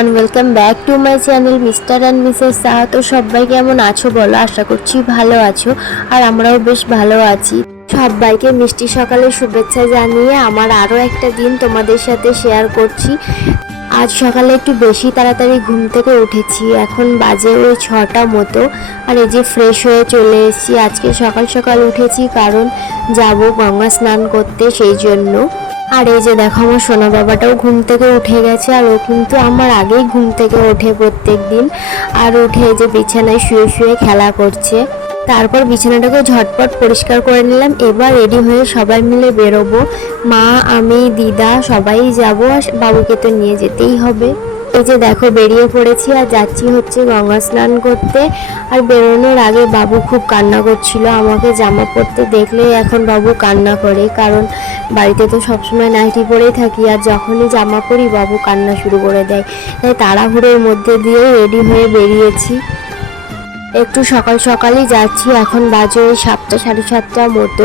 Everyone, welcome back to my channel mister and Mrs Saha. তো সবাই কেমন আছো বলো? আশা করছি ভালো আছো, আর আমরাও বেশ ভালো আছি। সবাইকে মিষ্টি সকালের শুভেচ্ছা জানিয়ে আমার আরও একটা দিন তোমাদের সাথে শেয়ার করছি। আজ সকালে একটু বেশি তাড়াতাড়ি ঘুম থেকে উঠেছি, এখন বাজে ওই 6টা মতো। আর এই যে ফ্রেশ হয়ে চলে এসেছি। আজকে সকাল সকাল উঠেছি কারণ যাব গঙ্গা স্নান করতে, সেই জন্য। আর এই যে দেখো, আমার সোনা বাবাটাও ঘুম থেকে উঠে গেছে, আর ও কিন্তু আমার আগেই ঘুম থেকে ওঠে প্রত্যেক দিন। আর উঠে যে বিছানায় শুয়ে শুয়ে খেলা করছে। তারপর বিছানাটাকে ঝটপট পরিষ্কার করে নিলাম। এবার রেডি হয়ে সবাই মিলে বেরোবো। মা, আমি, দিদা সবাই যাবো, আর বাবুকে তো নিয়ে যেতেই হবে। এই যে দেখো, বেরিয়ে পড়েছি আর যাচ্ছি হচ্ছে গঙ্গা স্নান করতে। আর বেরোনোর আগে বাবু খুব কান্না করছিল, আমাকে জামা পরতে দেখলেই এখন বাবু কান্না করে, কারণ বাড়িতে তো সবসময় নাইটি পরেই থাকি, আর যখনই জামা পরি বাবু কান্না শুরু করে দেয়। তাই তাড়াহুড়োর মধ্যে দিয়ে রেডি হয়ে বেরিয়েছি। একটু সকাল সকালই যাচ্ছি, এখন বাজে ওই 7টা সাড়ে 7টার মতো।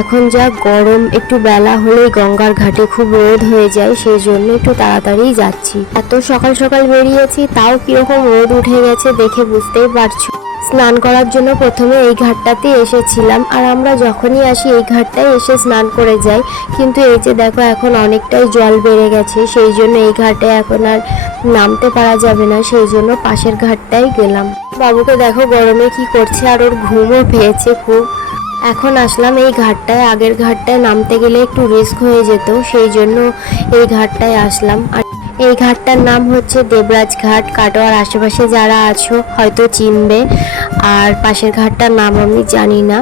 এখন যা গরম, একটু বেলা হলেই গঙ্গার ঘাটে খুব রোদ হয়ে যায়, সেই জন্য একটু তাড়াতাড়ি যাচ্ছি। এত সকাল সকাল বেরিয়েছি, তাও কিরকম রোদ উঠে গেছে দেখে বুঝতেই পারছো। স্নান করার জন্য প্রথমে এই ঘাটটাতে এসেছিলাম, আর আমরা যখনই আসি এই ঘাটটায় এসে স্নান করে যাই। কিন্তু এই যে দেখো, এখন অনেকটাই জল বেড়ে গেছে, সেই জন্য এই ঘাটে এখন আর নামতে পারা যাবে না, সেই জন্য পাশের ঘাটটাই গেলাম। বাবুকে দেখো গরমে কি করছে, আর ওর ঘুমও পেয়েছে খুব। এখন আসলাম এই ঘাটটায়। আগের ঘাটটায় নামতে গেলে একটু রিস্ক হয়ে যেত, সেই জন্য এই ঘাটটায় আসলাম। আর এই ঘাটটার নাম হচ্ছে দেবরাজ ঘাট। কাটোয়ার আশেপাশে যারা আছো হয়তো চিনবে, আর পাশের ঘাটটার নাম আমি জানি না।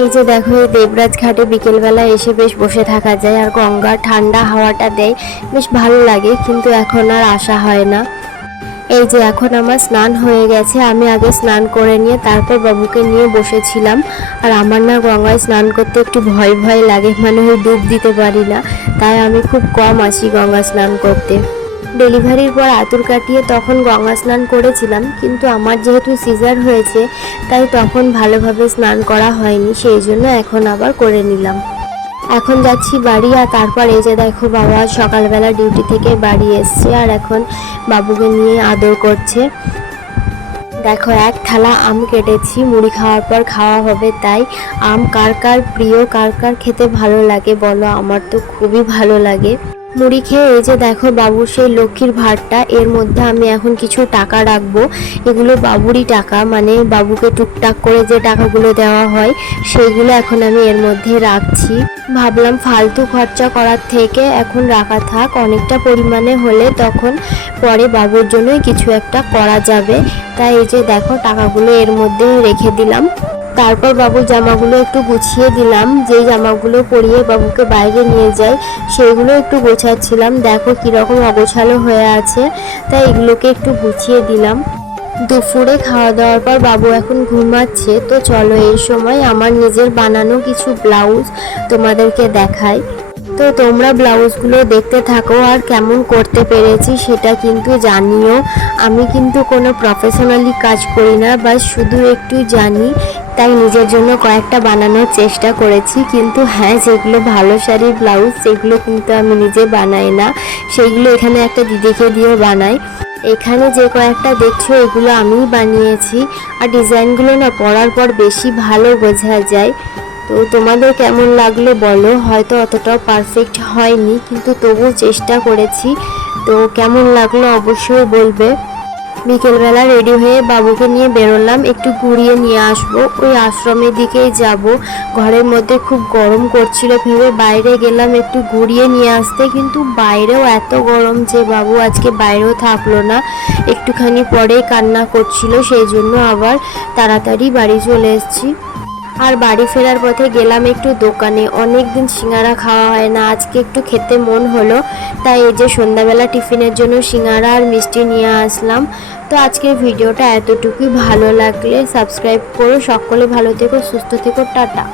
এই যে দেখো, এই দেবরাজ ঘাটে বিকেলবেলা এসে বেশ বসে থাকা যায়, আর গঙ্গার ঠান্ডা হাওয়াটা দেয়, বেশ ভালো লাগে। কিন্তু এখন আর আসা হয় না। এই যে এখন আমার স্নান হয়ে গেছে, আমি আগে স্নান করে নিয়ে তারপর বাবুকে নিয়ে বসেছিলাম। আর আমার না গঙ্গায় স্নান করতে একটু ভয় ভয় লাগে, মানে ওই ডুব দিতে পারি না, তাই আমি খুব কম আসি গঙ্গা স্নান করতে। ডেলিভারির পর আঁতুর কাটিয়ে তখন গঙ্গা স্নান করেছিলাম, কিন্তু আমার যেহেতু সিজার হয়েছে তাই তখন ভালোভাবে স্নান করা হয়নি, সেই জন্য এখন আবার করে নিলাম। এখন যাচ্ছি বাড়ি। আর তারপর এই যে দেখো, বাবা সকালবেলা ডিউটি থেকে বাড়ি এসছে, আর এখন বাবুকে নিয়ে আদর করছে। দেখো, এক থালা আম কেটেছি, মুড়ি খাওয়ার পর খাওয়া হবে, তাই আম কার কার প্রিয়, কার কার খেতে ভালো লাগে বলো? আমার তো খুবই ভালো লাগে। মুড়ি খেয়ে এই যে দেখো, বাবুর সেই লক্ষ্মীর ভাঁড়টা, এর মধ্যে আমি এখন কিছু টাকা রাখবো। এগুলো বাবুরই টাকা, মানে বাবুকে টুকটাক করে যে টাকাগুলো দেওয়া হয় সেইগুলো এখন আমি এর মধ্যে রাখছি। ভাবলাম ফালতু খরচা করার থেকে এখন রাখা থাক, অনেকটা পরিমাণে হলে তখন পরে বাবুর জন্যই কিছু একটা করা যাবে। তাই এই যে দেখো, টাকাগুলো এর মধ্যে রেখে দিলাম। তারপর বাবুর জামাগুলো একটু গুছিয়ে দিলাম, যেই জামাগুলো পরিয়ে বাবুকে বাইরে নিয়ে যাই সেইগুলো একটু গোছাচ্ছিলাম। দেখো কীরকম অগোছালো হয়ে আছে, তাই এগুলোকে একটু গুছিয়ে দিলাম। দুপুরে খাওয়া দাওয়ার পর বাবু এখন ঘুমাচ্ছে। তো চলো, এই সময় আমার নিজের বানানো কিছু ব্লাউজ তোমাদেরকে দেখাই। তো তোমরা ব্লাউজগুলো দেখতে থাকো, আর কেমন করতে পেরেছি সেটা কিন্তু জানিও। আমি কিন্তু কোনো প্রফেশনালি কাজ করি না, বাস শুধু একটু জানি, তাই নিজের জন্য কয়েকটা বানানোর চেষ্টা করেছি। কিন্তু হ্যাঁ, যেগুলো ভালো শাড়ির ব্লাউজ সেগুলো কিন্তু আমি নিজে বানাই না, সেইগুলো এখানে একটা দিদিকে দিয়ে বানাই। এখানে যে কয়েকটা দেখছো এগুলো আমিই বানিয়েছি, আর ডিজাইনগুলো না পরার পর বেশি ভালো বোঝা যায়। তো তোমাদের কেমন লাগলো বলো? হয়তো অতটাও পারফেক্ট হয়নি, কিন্তু তবুও চেষ্টা করেছি। তো কেমন লাগলো অবশ্যই বলবে। বিকেলবেলা রেডি হয়ে বাবুকে নিয়ে বেরোলাম, একটু ঘুরিয়ে নিয়ে আসবো, ওই আশ্রমের দিকেই যাব। ঘরের মধ্যে খুব গরম করছিল ভেবে বাইরে গেলাম একটু ঘুরিয়ে নিয়ে আসতে, কিন্তু বাইরেও এত গরম যে বাবু আজকে বাইরেও থাকলো না, একটুখানি পরেই কান্না করছিল, সেই জন্য আবার তাড়াতাড়ি বাড়ি চলে এসেছি। আর বাড়ি ফেরার পথে গেলাম একটু দোকানে, অনেক দিন সিঙ্গারা খাওয়া হয় না, আজকে একটু খেতে মন হলো, তাই এই যে সন্ধ্যাবেলা টিফিনের জন্য সিঙ্গারা আর মিষ্টি নিয়ে আসলাম। তো আজকের ভিডিওটা এতটুকুই। ভালো লাগলে সাবস্ক্রাইব করো। সকলে ভালো থেকো, সুস্থ থেকো, টাটা।